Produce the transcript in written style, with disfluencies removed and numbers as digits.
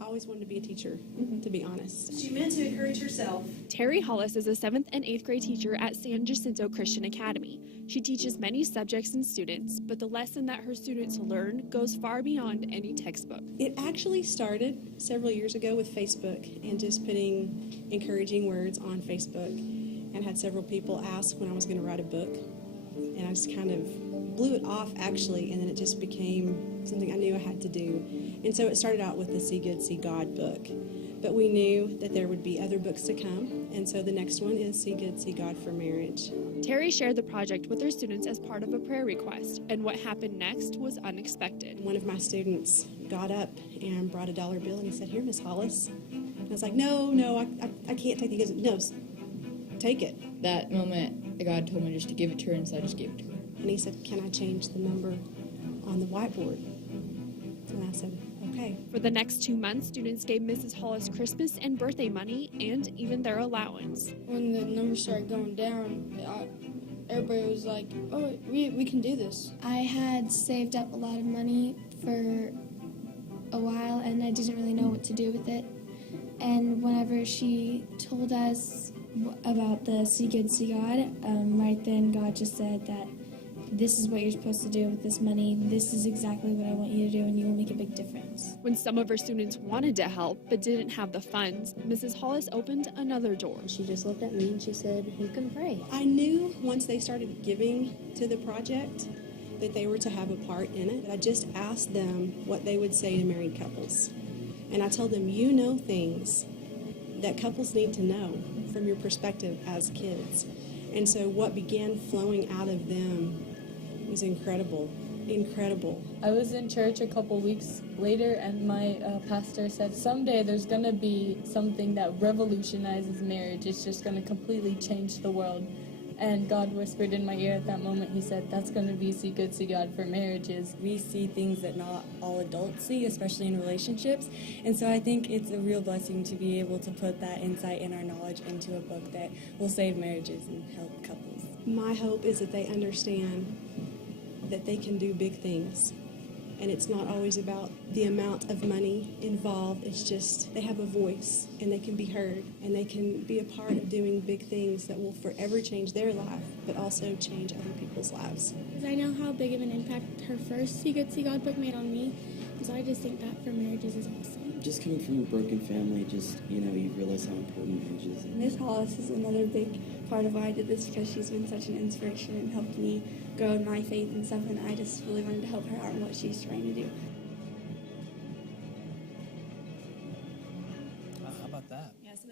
I always wanted to be a teacher, to be honest. She meant to encourage herself. Terri Hollis is a 7th and 8th grade teacher at San Jacinto Christian Academy. She teaches many subjects and students, but the lesson that her students learn goes far beyond any textbook. It actually started several years ago with Facebook and just putting encouraging words on Facebook, and had several people ask when I was going to write a book, and I just kind of blew it off actually, and then it just became something I knew I had to do. And so it started out with the See Good, See God book. But we knew that there would be other books to come, and so the next one is See Good, See God for Marriage. Terri shared the project with her students as part of a prayer request, and what happened next was unexpected. One of my students got up and brought a $1 bill, and he said, "Here, Miss Hollis." And I was like, no, I can't take it. He goes, "No, take it." That moment, God told me just to give it to her, and so I just gave it to her. And he said, "Can I change the number on the whiteboard?" And I said, "Okay." For the next 2 months, students gave Mrs. Hollis Christmas and birthday money and even their allowance. When the numbers started going down, everybody was like, "Oh, we can do this." I had saved up a lot of money for a while, and I didn't really know what to do with it. And whenever she told us about the See Good, See God, right then God just said that this is what you're supposed to do with this money. This is exactly what I want you to do, and you will make a big difference. When some of her students wanted to help but didn't have the funds, Mrs. Hollis opened another door. She just looked at me and she said, "You can pray." I knew once they started giving to the project that they were to have a part in it. I just asked them what they would say to married couples. And I told them, you know things that couples need to know from your perspective as kids. And so what began flowing out of them was incredible. I was in church a couple weeks later, and my pastor said, someday there's going to be something that revolutionizes marriage. It's just going to completely change the world. And God whispered in my ear at that moment, he said, that's going to be See Good, See God for marriages. We see things that not all adults see, especially in relationships. And so I think it's a real blessing to be able to put that insight and our knowledge into a book that will save marriages and help couples. My hope is that they understand that they can do big things. And it's not always about the amount of money involved. It's just they have a voice and they can be heard and they can be a part of doing big things that will forever change their life, but also change other people's lives. Because I know how big of an impact her first See Good, See God book made on me. And so I just think that for marriages is awesome. Just coming from a broken family, you realize how important marriage is. Miss Hollis is another big part of why I did this, because she's been such an inspiration and helped me grow in my faith and stuff, and I just really wanted to help her out in what she's trying to do. How about that? Yes,